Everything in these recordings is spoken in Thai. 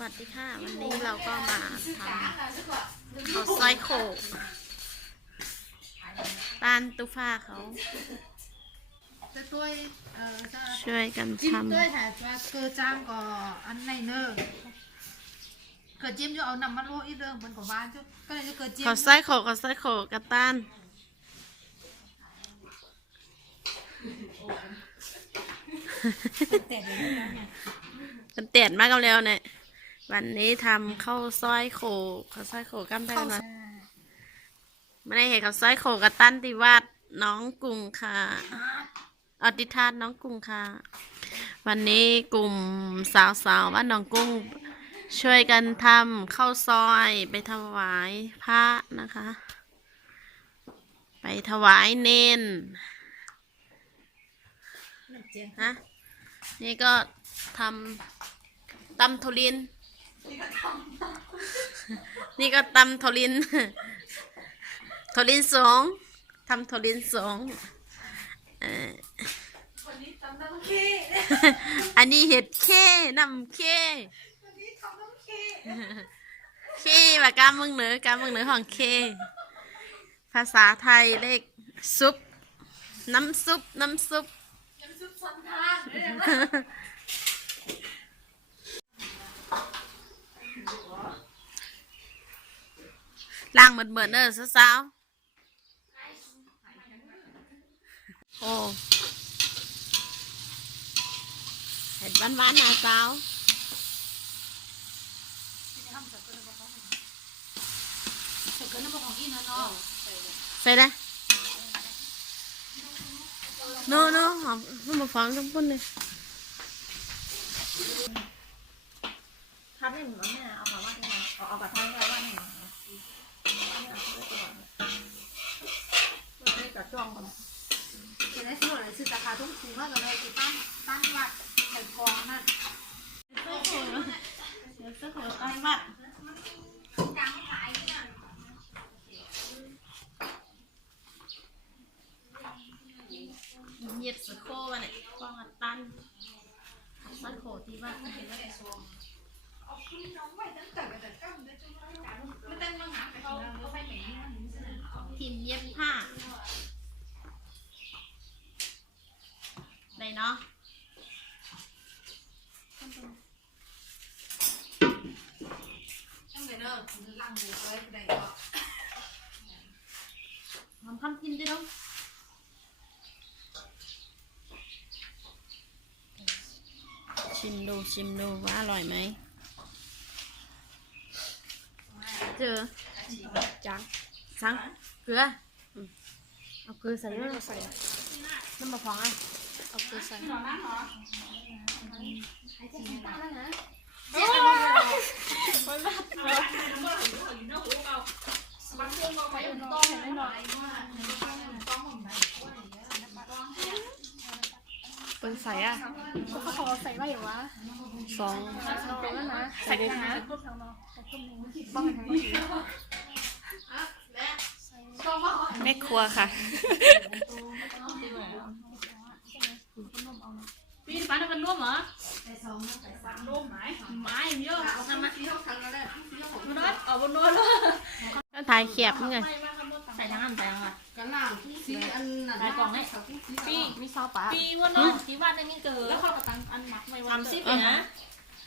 วัสดีค่ะ วันนี้เราก็มาทำข้าวซอยโขกต้านตุฟ้าเขาจะตัวเอ่อจะช่วยกันจิ้มทำด้วยค่ะว่าเกลือจ้างก็อันไหนเนอร์เกลือจิ้มจะเอาน้ำมันลวกอีกเรื่องบนกว่าบ้านจุก็เลยจะเกลือจิ้มข้าวซอยโขกข้าวซอยโขกกับต้านมันเตียนมากกันแล้วเนี่ย วันนี้ทำข้าวซอยโขกข้าวซอยโขกกำได้กันมาไม่ได้เห็นข้าวซอยโขกกับต้านที่วัดน้องกรุงค่ะอดิทานน้องกรุงค่ะ วันนี้กลุ่มสาวๆว่านน้องกุ้ง ช่วยกันทำข้าวซอยไปถวายพระนะคะ ไปถวายเนนฮะนี่ก็ทำตำโทลิน นี่ก็ตำโทลินโทลินสองทำโทลินสองเอ่ออันนี้เห็ดเข้น้ำเข้เข้แบบกาเมืองเหนือกาเมืองเหนือของเข้ภาษาไทยเรียกซุป น้ำซุป น้ำซุปล้างเหมือนเหมื อนๆเนอะสาวๆโอ้เห็ดบ้านๆนะสาวเกลือน้ำมันข ทับหนึ่งแล้วเนี่ยเอามาว่าได้ไหมเอาเอากระทะไปว่าหนึ่งไม่กระจ้องกันจะได้ซื้ออะไรซื้อราคาทุ่งสูงมากเลยคือตั้นตั้นวัดใส่กองนั่นเดี๋ยวสักหัวตั้งวัดเหยียบสะโควันเนี่ยกองอัดตันสักโคที่ว่า ทีมเย็บผ้าได้เนาะ ตั้งแต่เนอะลัง เลยเลยได้ก็ทำคำกินได้เนาะชิมดูชิมดูว่าอร่อยไหมเจอจังสังเกลืออืมเอาเกลือใส่ด้วยใส่น้ำมะพร้าวอะเอาเกลือใส่เป็นใส่อะเขาขอใส่ไว้เหรอวะสองตรงนั้นนะใส่กันนะบ้องทางนี้แม่ครัวค่ะพี่ป้าจะเป็นร่วมเหรอร่วมไหมไม้เยอะเอาทำมาบนโน้ตเอาบนโน้ตเลยก็ถ่ายเขียบมึงไงใส่ทั้งอันใส่ทั้งอัน กันล่างสีอันนั้นใส่กล่องให้พี่มีซอสปลาปีว่าเนาะที่ว่าได้นี่เกิดแล้วเข้ากับตังอันมักไว้วันทำซิปเกิดนะ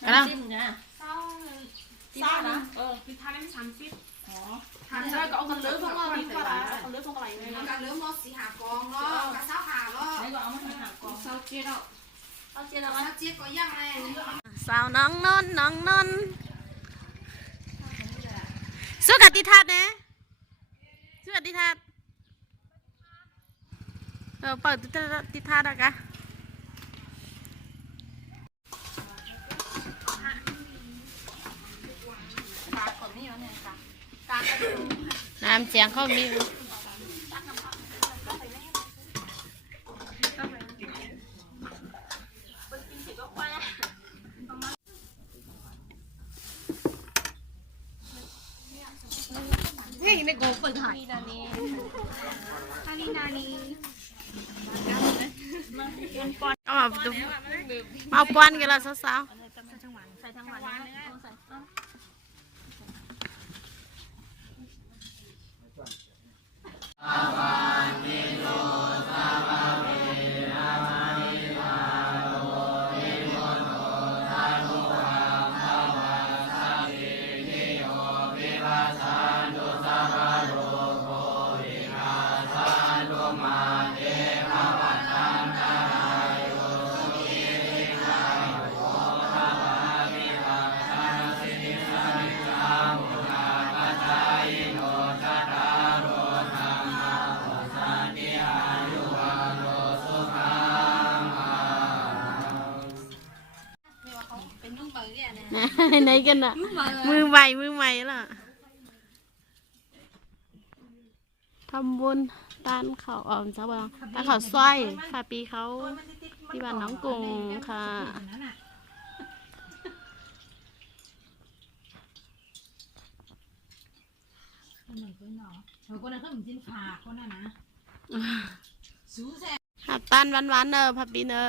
กระลังซิมนะเศร้าที่ว่านะเออพี่ทานได้ไม่ทำซิปอ๋อทำได้ก็เอากันเลือกพวกเราพี่ก็ได้เอาเลือกพวกอะไรเลยมันกันเริ่มมอสีหากองเนาะกระเซ้าหาเนาะไหนก็เอามาหากองเซ้าเจี๊ยบเอาเจแล้วเซ้าเจี๊ยบก็ยังไงสาวน้องนนท์น้องนนท์สู้กับติทัศน์นะสู้กับติทัศน์ เออเปิดติทัศน์ติทัศน์อกะน้ำเสียงเขามีเอามาดู เอาปอนกันแล้วสาวๆ ไหนกันอะ มือใหม่มือใหม่ล่ะทำบุญตานเขาวอ่อมจ้าบ้างตานเขาวสร้อยพาปีเขาที่บ้านน้องกรุงค่ะอันนั้นอะคนไหนคนเนาะเออคนนั้นเขาเหมือนจินขาคนนั้นนะสูแซ่หัดตันหวานๆเนอะพาปีเนอ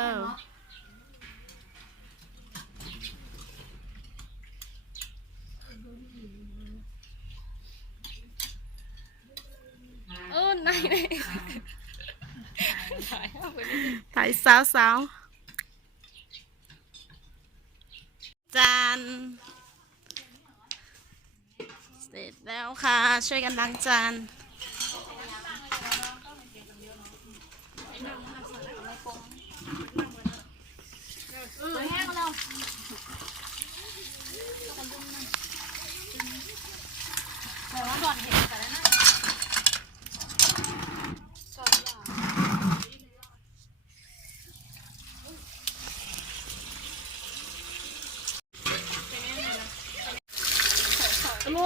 ะเนาะเออไหนไหนถ่ายสาวสาวๆจานเสร็จแล้วค่ะ ช่วยกันล้างจานเออแห้งแล้วแต่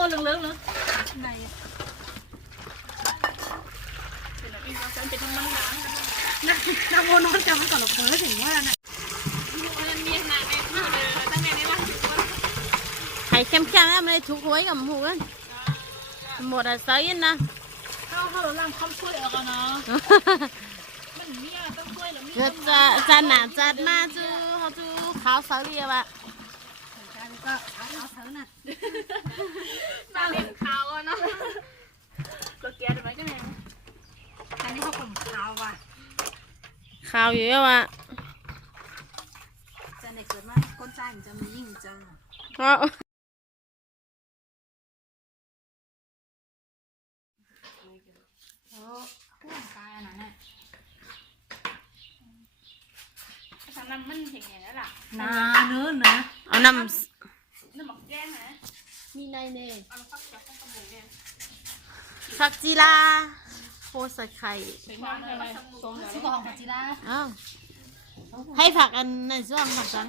ว่าดอนเห็นแต่นั้นนะรั่วเรื่องๆเลยไหนเป็นทั้งมันหนาน้ำโมนอนจำมันก่อนเราเพ้อถึงว่าน่ะมันมีขนาดไหนพูดเลยตั้งแต่นี้ว่าไข่เข้มๆนะไม่ได้ทุกหวยกับหมูกันหมดอะเซยินนะเข้าเข้าเราล่างคำช่วยเอากันเนาะมันมีอะไรต้องช่วยหรือไม่เดี๋ยวจะจะหนาจัดมาจูเขาจูขาวสาวเรียบอะ ก็เอาเอาเธอน่ะมาเล่นขาวอะเนาะเราเกียร์ได้ไหมกันเองอันนี้เขาผมขาวว่ะขาวอยู่แล้วอะจะไหนเกิดมาก้นใจมันจะมายิ่งจังเพราะโอ้ห่วงกายอันนั้นน่ะสำนักมันเห็นอย่างนั้นล่ะ นาเนื้อนื้อเอาน้น้ำหมักแก้งนะำ มีในเน่สักจีราโพสไข่ชื่อของผักจีราอ้าให้ผักอันนั่นซ่วงผักสัง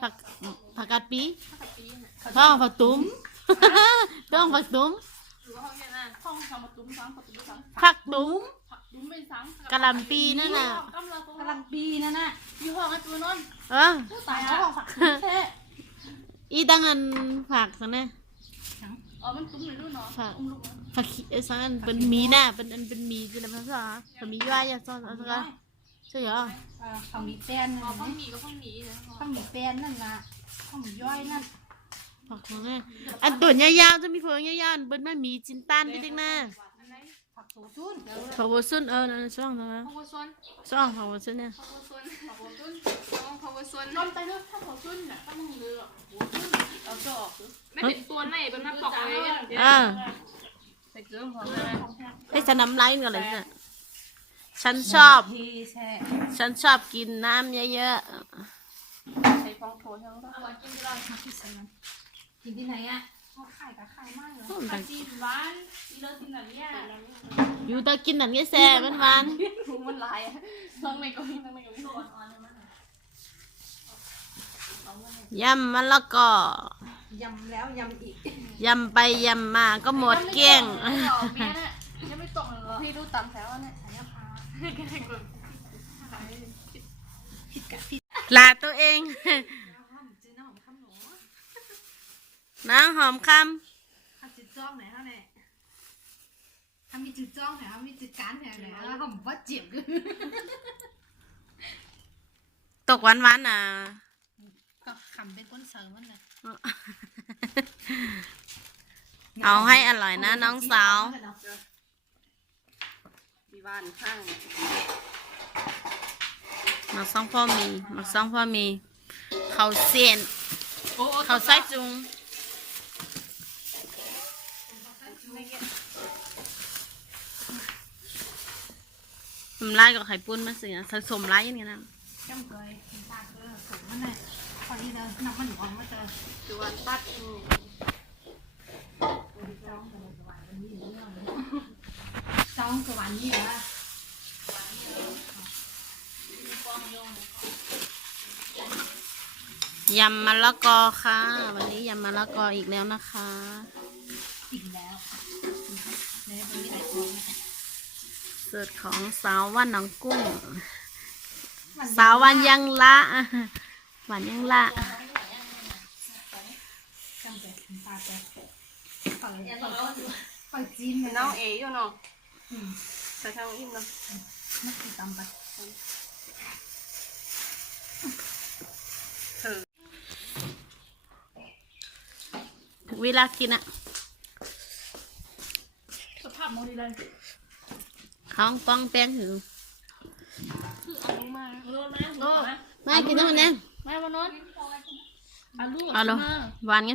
ผักผักกาดปีต้องผักตุ้มต้องผักตุ้มผักตุ้มกะหล่ำปีนั่นน่ะกะหล่ำปีนั่นน่ะอยู่ห้องไอ้ตัวนั่นเออตายแล้วผักตุ้มแท้ อีตั้งอันผักสันเนี่ยอ๋อ มันตุ้มเลยรุ่นเนาะผักอุ้มลูกผักขี้ไอ้สังอันเป็นหมีน่ะเป็นอันเป็นหมีจะนภาษาเป็นหมีย่อยอย่าซ่อนเอาสักอะใช่เหรอเออเขามีแป้นนั่นอ๋อข้าวนะหมี่ก็ข้าวหมี่เลยเขามีแป้นนั่นน่ะเขามีย่อยนั่นผักของแม่อันตัวยาวๆจะมีเพิงยาวๆอันเป็นแม่หมีจินตันไปติ๊กหน้าผักโซซุนผักบัวซุนเออนั่นช่องนะพาวเวอร์ซอนช่องผักบัวซุนเนี่ยพาวเวอร์ซอนพาวเวอร์ซอน พาวเวอร์ซอนนนไปเถอะถ้าพาวเวอร์ซอนน่ะถ้ามึงเลือกหัวซอนเอาจะออกไม่เป็นตัวไหนเป็นมาปอกเลยอ่าใส่เกลือหอมเลยให้ฉันน้ำลายกันเลยเนี่ยฉันชอบทีแช่ฉันชอบกินน้ำเยอะใส่ฟองโถใช่ไหมอร่อยกินได้กินที่ไหนอะเขาขายกับขายมากเลยๆอืมแต่จีนหวานจีเลิศกินแบบนี้อยู่แต่กินหนังยี่แซ่มันหวานถุงมันลายต้องในก็มีต้องในก็มียำมะละกอยำแล้วยำอีกยำไปยำมาก็หมดเกลี้ยงเมียน่ะยังไม่ตกเลยเหรอพี่ดูตำแถวเนี่ยอันนี้พาลาตัวเอง จืดน้ำหอมข้ามหนูนางหอมคถ้าจืดจ้องไหนเท่าไหร่ถ้ามีจืดจ้องไหนถ้ามีจืดการไหนไหนแล้วผมว่าเจ็บเลยำตกหวานๆน่ะ ก็ขำเป็นคนเสริมมันเลยเอาให้อร่อยนะน้องสาวที่บ้านข้างหมักซองพ่อมีหมักซองพ่อมี เขาวเสียนโอ้โอ้เขาวไส้จุงทำลายกับไข่ปุ้นมาสิผสมไรอย่างเงี้ยนะจ้ำเคยตาเกลือสูงมันเลย พอดีเลยน้ำมันหอมมาเจอคือวันตัดอืมจ้องกับหวานนี่เหรอยำมะละกอค่ะ วันนี้ยำมะละกออีกแล้วนะคะอิ่มแล้วเนี่ยมันมีหลายคนนะสูตรของสาววันน้องกุ้ง สาววันยังละ หวานยังละจ้ำเลยตาเกลือปล่อยปล่อยปล่อยจิ้มเลยน้อเนาะงเออยู่เนาะอืมใส่ทางอิ่มเนาะนักตำไปถึงเวลากินอะสภาพโมดีเลยข้องป้องแป้งหือเอาลงมาโดนไหมโดนไหมไม่กินทั้งหมดเนี่ย แม่วันนนเอาลูกเอาลงมาหวานไง